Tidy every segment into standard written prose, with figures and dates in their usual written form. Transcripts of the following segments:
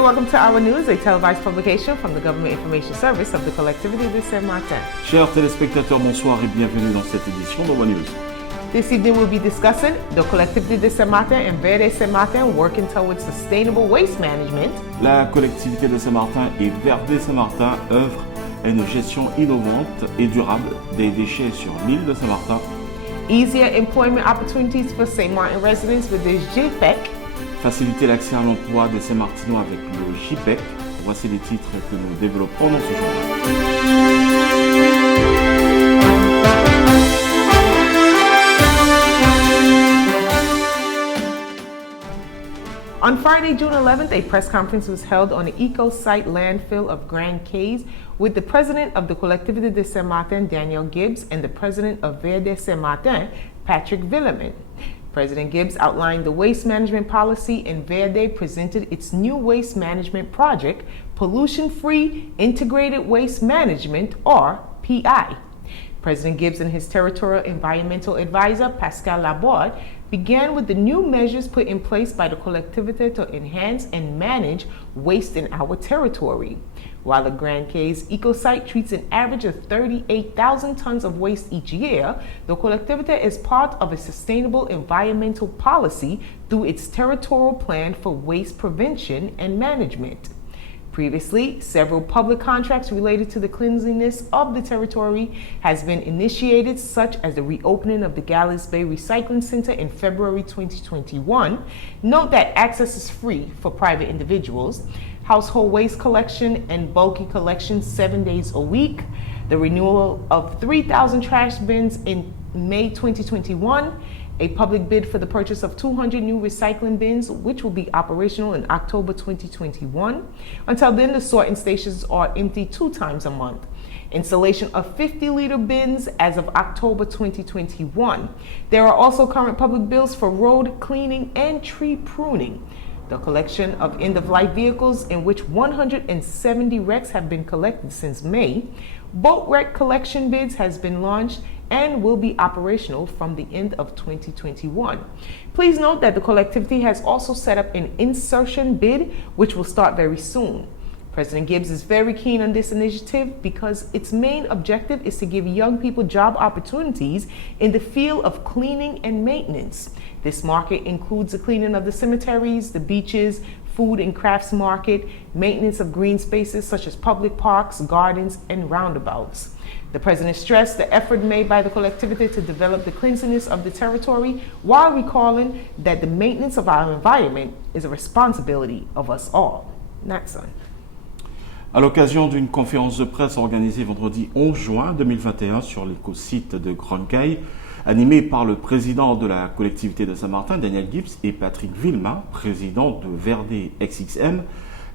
and welcome to Our News, a televised publication from the Government Information Service of the Collectivity de Saint-Martin. Chers téléspectateurs, bonsoir et bienvenue dans cette édition d'Owa News. This evening we'll be discussing the Collectivity de Saint-Martin and Verde Saint-Martin working towards sustainable waste management. La collectivité de Saint-Martin et Verde Saint-Martin œuvrent à une gestion innovante et durable des déchets sur l'île de Saint-Martin. Easier employment opportunities for St. Martin residents with the JPEC. Faciliter l'accès à l'emploi des Saint-Martinois avec le JPEC. Voici les titres que nous développerons dans ce journal. On Friday, June 11th, a press conference was held on the eco-site landfill of Grand Cayes with the president of the Collectivité de Saint-Martin, Daniel Gibbs, and the president of Verde Saint-Martin, Patrick Villemin. President Gibbs outlined the waste management policy, and Verde presented its new waste management project, Pollution-Free Integrated Waste Management, or PI. President Gibbs and his territorial environmental advisor, Pascal Laborde, began with the new measures put in place by the Collectivité to enhance and manage waste in our territory. While the Grand Cayes eco-site treats an average of 38,000 tons of waste each year, the Collectivité is part of a sustainable environmental policy through its territorial plan for waste prevention and management. Previously, several public contracts related to the cleanliness of the territory has been initiated, such as the reopening of the Gallows Bay Recycling Center in February 2021. Note that access is free for private individuals. Household waste collection and bulky collection 7 days a week. The renewal of 3,000 trash bins in May 2021. A public bid for the purchase of 200 new recycling bins, which will be operational in October 2021. Until then, the sorting stations are empty 2 times a month. Installation of 50-liter bins as of October 2021. There are also current public bills for road cleaning and tree pruning. The collection of end-of-life vehicles, in which 170 wrecks have been collected since May. Boat wreck collection bids has been launched and will be operational from the end of 2021. Please note that the Collectivity has also set up an insertion bid, which will start very soon. President Gibbs is very keen on this initiative because its main objective is to give young people job opportunities in the field of cleaning and maintenance. This market includes the cleaning of the cemeteries, the beaches, food and crafts market, maintenance of green spaces such as public parks, gardens, and roundabouts. The president stressed the effort made by the Collectivity to develop the cleanliness of the territory while recalling that the maintenance of our environment is a responsibility of us all. Natson. À l'occasion d'une conférence de presse organisée vendredi 11 juin 2021 sur l'écosite de Grand Cayes, animée par le président de la collectivité de Saint-Martin, Daniel Gibbs, et Patrick Villemin, président de Verde XXM,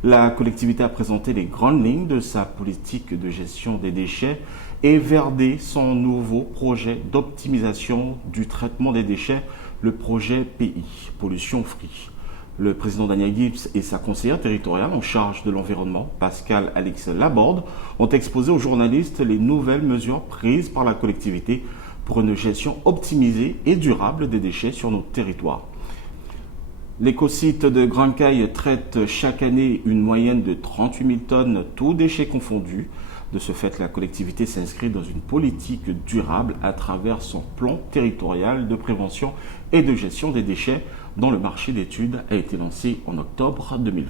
la collectivité a présenté les grandes lignes de sa politique de gestion des déchets et Verde son nouveau projet d'optimisation du traitement des déchets, le projet PI, Pollution Free. Le président Daniel Gibbs et sa conseillère territoriale en charge de l'environnement, Pascal Alex Laborde, ont exposé aux journalistes les nouvelles mesures prises par la collectivité pour une gestion optimisée et durable des déchets sur notre territoire. L'écosite de Grand Cayes traite chaque année une moyenne de 38 000 tonnes, tous déchets confondus. De ce fait, la collectivité s'inscrit dans une politique durable à travers son plan territorial de prévention et de gestion des déchets dont le marché d'études a été lancé en octobre 2020.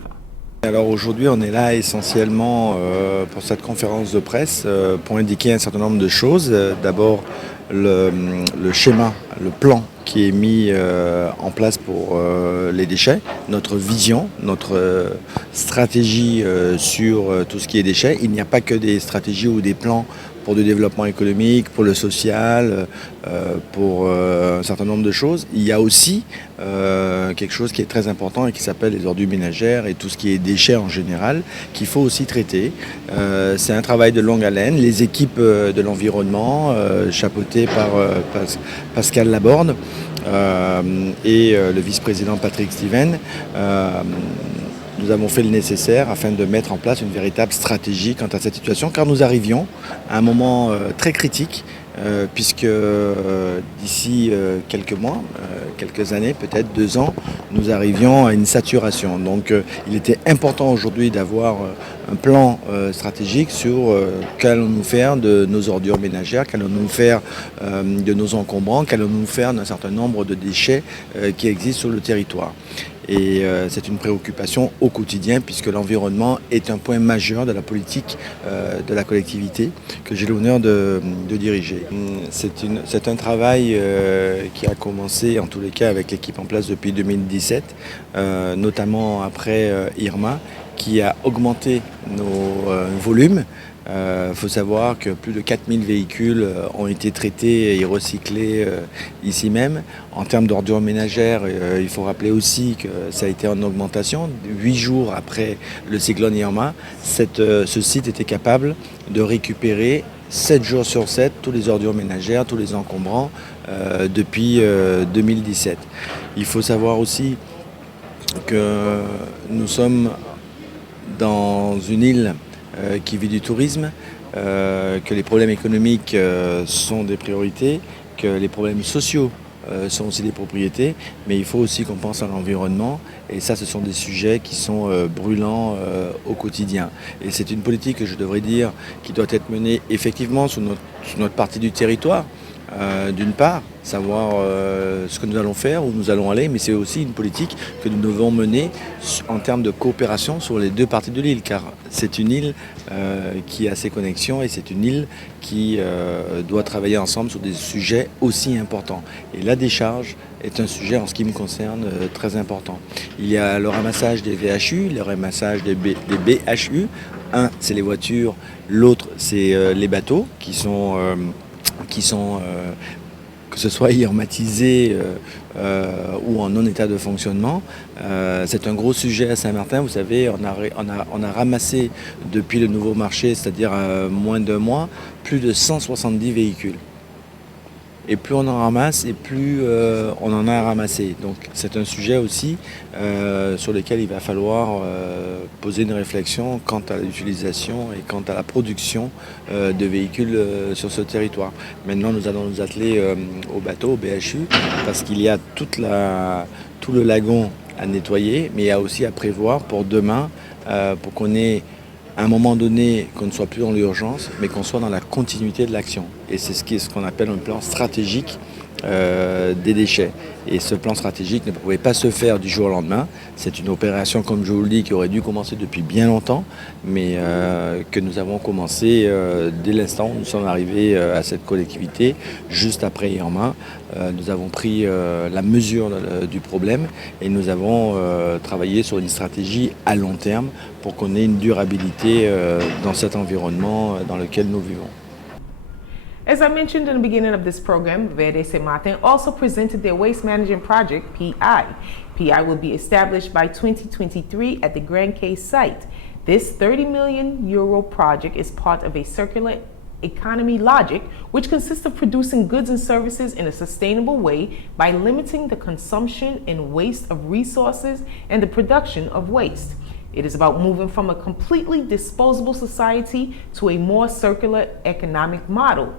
Alors aujourd'hui on est là essentiellement pour cette conférence de presse pour indiquer un certain nombre de choses. D'abord le schéma, le plan qui est mis en place pour les déchets, notre vision, notre stratégie sur tout ce qui est déchets. Il n'y a pas que des stratégies ou des plans pour le développement économique, pour le social, pour un certain nombre de choses. Il y a aussi quelque chose qui est très important et qui s'appelle les ordures ménagères et tout ce qui est déchets en général, qu'il faut aussi traiter. C'est un travail de longue haleine. Les équipes de l'environnement, chapeautées par Pascal Laborde et le vice-président Patrick Steven, nous avons fait le nécessaire afin de mettre en place une véritable stratégie quant à cette situation, car nous arrivions à un moment très critique puisque d'ici quelques mois, quelques années, peut-être 2 ans, nous arrivions à une saturation. Donc il était important aujourd'hui d'avoir un plan stratégique sur qu'allons-nous faire de nos ordures ménagères, qu'allons-nous faire de nos encombrants, qu'allons-nous faire d'un certain nombre de déchets qui existent sur le territoire. Et c'est une préoccupation au quotidien puisque l'environnement est un point majeur de la politique de la collectivité que j'ai l'honneur de diriger. C'est un travail qui a commencé en tous les cas avec l'équipe en place depuis 2017, notamment après Irma, qui a augmenté nos volumes. Faut savoir que plus de 4000 véhicules ont été traités et recyclés ici même. En termes d'ordures ménagères, il faut rappeler aussi que ça a été en augmentation. 8 jours après le cyclone Irma, ce site était capable de récupérer 7 jours sur 7 tous les ordures ménagères, tous les encombrants depuis 2017. Il faut savoir aussi que nous sommes dans une île qui vit du tourisme, que les problèmes économiques sont des priorités, que les problèmes sociaux sont aussi des propriétés, mais il faut aussi qu'on pense à l'environnement et ça ce sont des sujets qui sont brûlants au quotidien. Et c'est une politique que je devrais dire qui doit être menée effectivement sur notre partie du territoire, d'une part, savoir ce que nous allons faire, où nous allons aller, mais c'est aussi une politique que nous devons mener en termes de coopération sur les deux parties de l'île, car c'est une île qui a ses connexions et c'est une île qui doit travailler ensemble sur des sujets aussi importants. Et la décharge est un sujet, en ce qui me concerne, très important. Il y a le ramassage des VHU, le ramassage des BHU. Un, c'est les voitures, l'autre, c'est les bateaux qui sont que ce soit irmatisés ou en non-état de fonctionnement. C'est un gros sujet à Saint-Martin. Vous savez, on a ramassé depuis le nouveau marché, c'est-à-dire moins d'1 mois, plus de 170 véhicules. Et plus on en ramasse, et plus on en a ramassé. Donc c'est un sujet aussi sur lequel il va falloir poser une réflexion quant à l'utilisation et quant à la production de véhicules sur ce territoire. Maintenant, nous allons nous atteler au bateau, au BHU, parce qu'il y a tout le lagon à nettoyer, mais il y a aussi à prévoir pour demain, pour qu'on ait à un moment donné, qu'on ne soit plus dans l'urgence, mais qu'on soit dans la continuité de l'action. Et c'est ce qu'on appelle un plan stratégique des déchets. Et ce plan stratégique ne pouvait pas se faire du jour au lendemain. C'est une opération, comme je vous le dis, qui aurait dû commencer depuis bien longtemps, mais que nous avons commencé dès l'instant où nous sommes arrivés à cette collectivité, juste après Irma. Nous avons pris la mesure du problème et nous avons travaillé sur une stratégie à long terme pour qu'on ait une durabilité dans cet environnement dans lequel nous vivons. As I mentioned in the beginning of this program, Verde Saint Martin also presented their waste management project, PI. PI will be established by 2023 at the Grand Quay site. This €30 million project is part of a circular economy logic, which consists of producing goods and services in a sustainable way by limiting the consumption and waste of resources and the production of waste. It is about moving from a completely disposable society to a more circular economic model.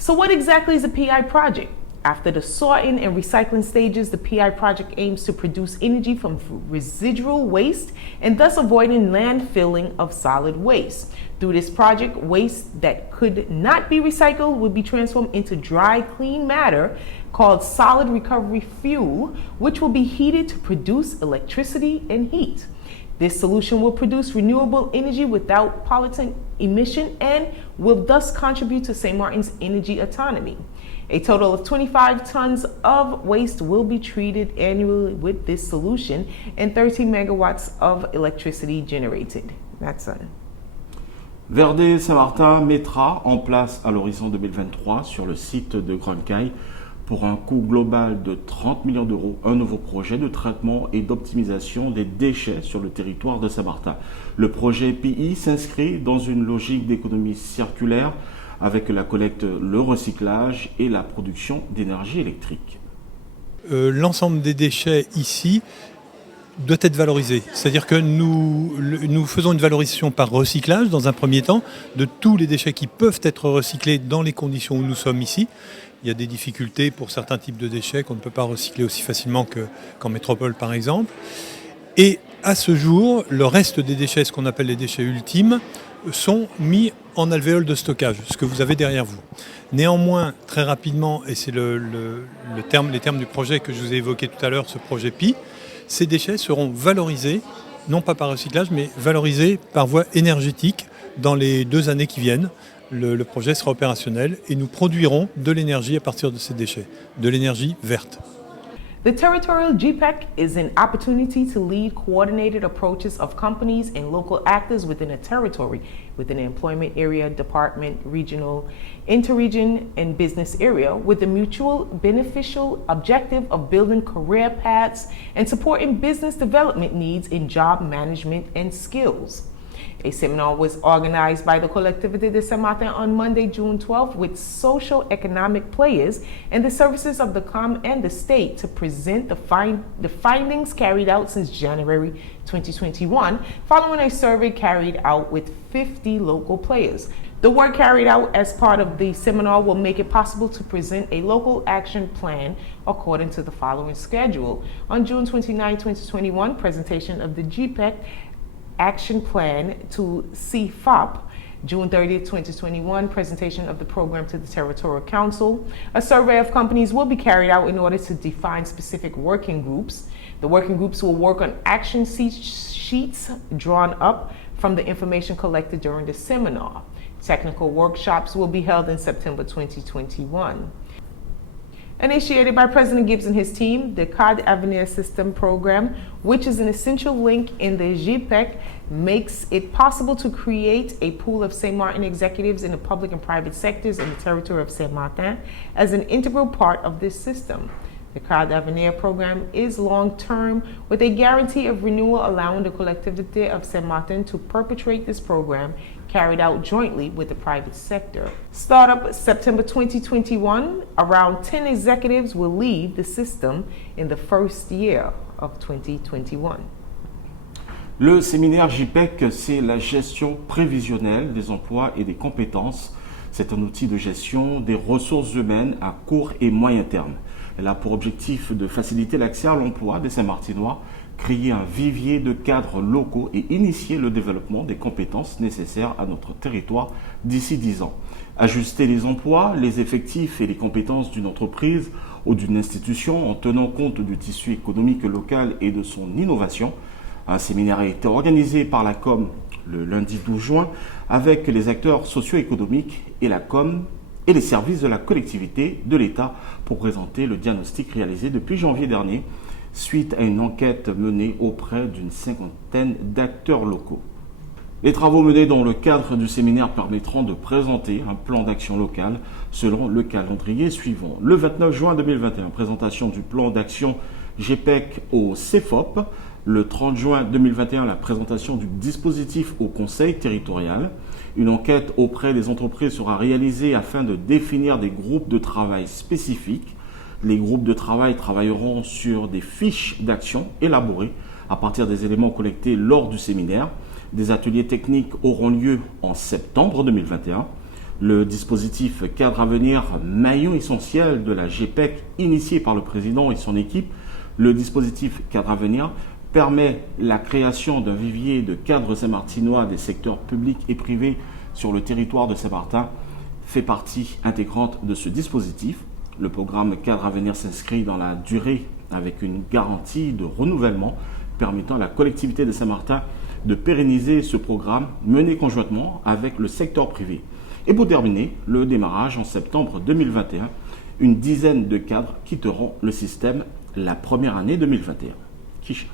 So what exactly is a PI project? After the sorting and recycling stages, the PI project aims to produce energy from residual waste and thus avoiding landfilling of solid waste. Through this project, waste that could not be recycled would be transformed into dry, clean matter called solid recovery fuel, which will be heated to produce electricity and heat. This solution will produce renewable energy without pollutant emission and will thus contribute to St. Martin's energy autonomy. A total of 25 tons of waste will be treated annually with this solution and 13 megawatts of electricity generated. That's it. Verde Saint-Martin mettra en place à l'horizon 2023 sur le site de Grand Quay pour un coût global de 30 millions d'euros, un nouveau projet de traitement et d'optimisation des déchets sur le territoire de Saint-Martin. Le projet PI s'inscrit dans une logique d'économie circulaire avec la collecte, le recyclage et la production d'énergie électrique. L'ensemble des déchets ici doit être valorisé. C'est-à-dire que nous faisons une valorisation par recyclage dans un premier temps de tous les déchets qui peuvent être recyclés dans les conditions où nous sommes ici. Il y a des difficultés pour certains types de déchets qu'on ne peut pas recycler aussi facilement qu'en métropole par exemple. Et à ce jour, le reste des déchets, ce qu'on appelle les déchets ultimes, sont mis en alvéole de stockage, ce que vous avez derrière vous. Néanmoins, très rapidement, et c'est les termes du projet que je vous ai évoqué tout à l'heure, ce projet PI, ces déchets seront valorisés, non pas par recyclage, mais valorisés par voie énergétique dans les 2 années qui viennent. Le projet sera opérationnel et nous produirons de l'énergie à partir de ces déchets, de l'énergie verte. The territorial GPEC is an opportunity to lead coordinated approaches of companies and local actors within a territory, within an employment area, department, regional, interregion, and business area, with the mutual beneficial objective of building career paths and supporting business development needs in job management and skills. A seminar was organized by the Collectivité de Saint-Martin on Monday, June 12th, with socio-economic players and the services of the COM and the state to present the findings carried out since January 2021, following a survey carried out with 50 local players. The work carried out as part of the seminar will make it possible to present a local action plan according to the following schedule. On June 29, 2021, presentation of the GPEC Action Plan to CFOP. June 30th, 2021, presentation of the program to the Territorial Council. A survey of companies will be carried out in order to define specific working groups. The working groups will work on action sheets drawn up from the information collected during the seminar. Technical workshops will be held in September 2021. Initiated by President Gibbs and his team, the CAD Avenir System program, which is an essential link in the GPEC, makes it possible to create a pool of St. Martin executives in the public and private sectors in the territory of St. Martin as an integral part of this system. The CAD Avenir program is long-term with a guarantee of renewal, allowing the Collectivité of St. Martin to perpetuate this program carried out jointly with the private sector. Startup September 2021, around 10 executives will leave the system in the first year of 2021. Le séminaire JPEC, c'est la gestion prévisionnelle des emplois et des compétences. C'est un outil de gestion des ressources humaines à court et moyen terme. Elle a pour objectif de faciliter l'accès à l'emploi des Saint-Martinois, créer un vivier de cadres locaux et initier le développement des compétences nécessaires à notre territoire d'ici 10 ans. Ajuster les emplois, les effectifs et les compétences d'une entreprise ou d'une institution en tenant compte du tissu économique local et de son innovation. Un séminaire a été organisé par la COM le lundi 12 juin avec les acteurs socio-économiques et la COM et les services de la collectivité de l'État pour présenter le diagnostic réalisé depuis janvier dernier suite à une enquête menée auprès d'une 50aine d'acteurs locaux. Les travaux menés dans le cadre du séminaire permettront de présenter un plan d'action local selon le calendrier suivant. Le 29 juin 2021, présentation du plan d'action GPEC au CFOP. Le 30 juin 2021, la présentation du dispositif au Conseil territorial. Une enquête auprès des entreprises sera réalisée afin de définir des groupes de travail spécifiques. Les groupes de travail travailleront sur des fiches d'action élaborées à partir des éléments collectés lors du séminaire. Des ateliers techniques auront lieu en septembre 2021. Le dispositif Cadre Avenir, maillon essentiel de la GPEC initié par le président et son équipe, le dispositif Cadre Avenir permet la création d'un vivier de cadres saint-martinois des secteurs publics et privés sur le territoire de Saint-Martin, fait partie intégrante de ce dispositif. Le programme Cadre Avenir s'inscrit dans la durée avec une garantie de renouvellement permettant à la collectivité de Saint-Martin de pérenniser ce programme mené conjointement avec le secteur privé. Et pour terminer, le démarrage en septembre 2021, une dizaine de cadres quitteront le système la première année 2021. Kisha.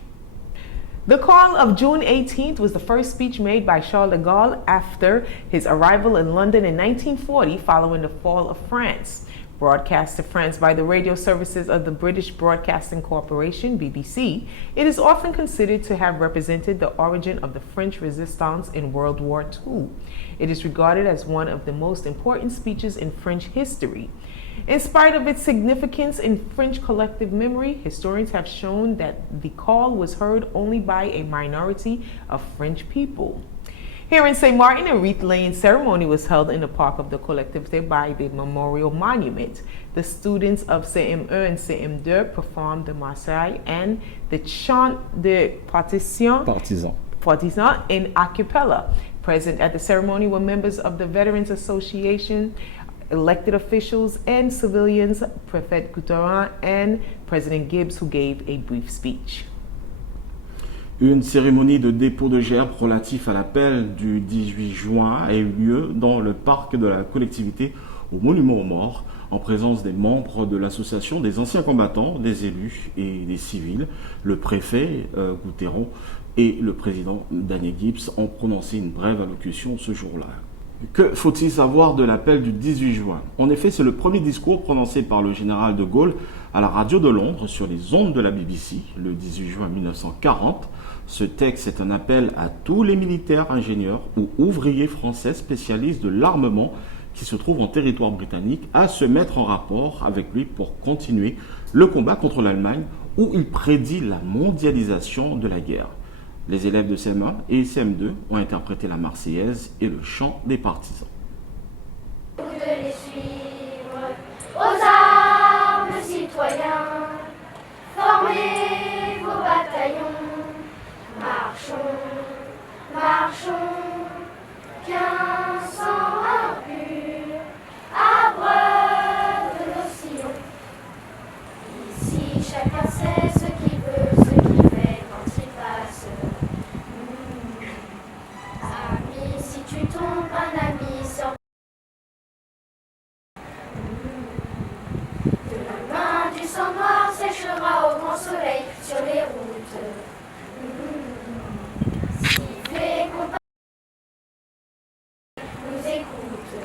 The call of June 18th was the first speech made by Charles de Gaulle after his arrival in London in 1940 following the fall of France. Broadcast to France by the radio services of the British Broadcasting Corporation, BBC, it is often considered to have represented the origin of the French resistance in World War II. It is regarded as one of the most important speeches in French history. In spite of its significance in French collective memory, historians have shown that the call was heard only by a minority of French people. Here in St. Martin, a wreath-laying ceremony was held in the park of the Collectivité by the Memorial Monument. The students of CM1 and CM2 performed the Marseillaise and the chant de partisan in a cappella. Present at the ceremony were members of the Veterans Association, elected officials and civilians, Prefet Couturin and President Gibbs, who gave a brief speech. Une cérémonie de dépôt de gerbes relatif à l'appel du 18 juin a eu lieu dans le parc de la collectivité au Monument aux Morts, en présence des membres de l'association des anciens combattants, des élus et des civils. Le préfet Goutéron et le président Daniel Gibbs ont prononcé une brève allocution ce jour-là. Que faut-il savoir de l'appel du 18 juin? En effet, c'est le premier discours prononcé par le général de Gaulle à la radio de Londres sur les ondes de la BBC le 18 juin 1940. Ce texte est un appel à tous les militaires, ingénieurs ou ouvriers français spécialistes de l'armement qui se trouvent en territoire britannique à se mettre en rapport avec lui pour continuer le combat contre l'Allemagne, où il prédit la mondialisation de la guerre. Les élèves de CM1 et CM2 ont interprété la Marseillaise et le chant des partisans. De les suivre aux armes, citoyens, formez vos bataillons, marchons, marchons, qu'un sang impur abreuve nos sillons. Ici chacun sait ce qu'il veut, ce qu'il fait quand il passe. Ami, si tu tombes, un ami sort. De la main du sang noir séchera au grand soleil sur les routes. Si les compagnons nous écoutent.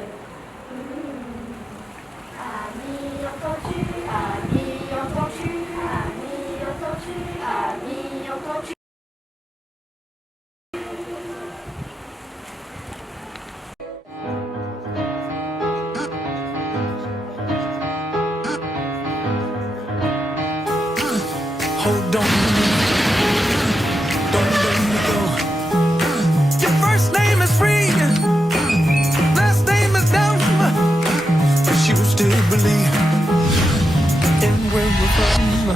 Ami entendu, ami entendu, ami entendu, ami entendu. Hold on, don't let me go. Your first name is free, last name is dumb, but you still believe in where we're from.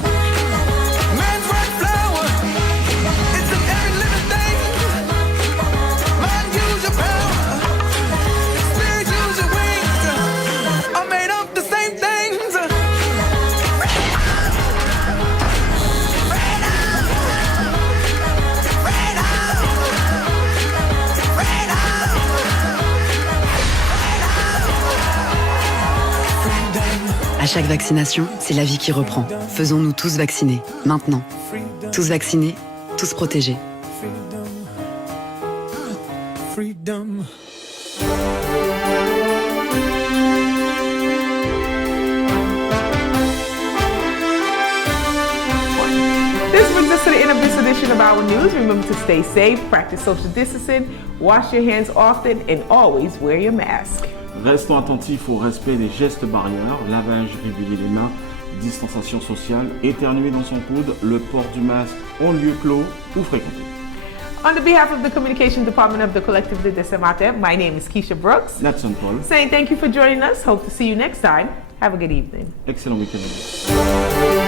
Man's right flower, it's in every living thing. Mind, use your power, spirit, use your wings. I'm made of the same things. À chaque vaccination, c'est la vie qui reprend. Faisons-nous tous vacciner, maintenant. Tous vaccinés, tous protégés. Freedom. This brings us to the end of this edition of Our News. Remember to stay safe, practice social distancing, wash your hands often, and always wear your mask. Restons attentifs au respect des gestes barrières, lavage régulier des mains, distanciation sociale, éternuer dans son coude, le port du masque en lieu clos ou fréquenté. On behalf of the Communication Department of the Collectivité de Saint-Martin, my name is Keisha Brooks. Nathan Paul, Saying thank you for joining us. Hope to see you next time. Have a good evening. excellent week-end.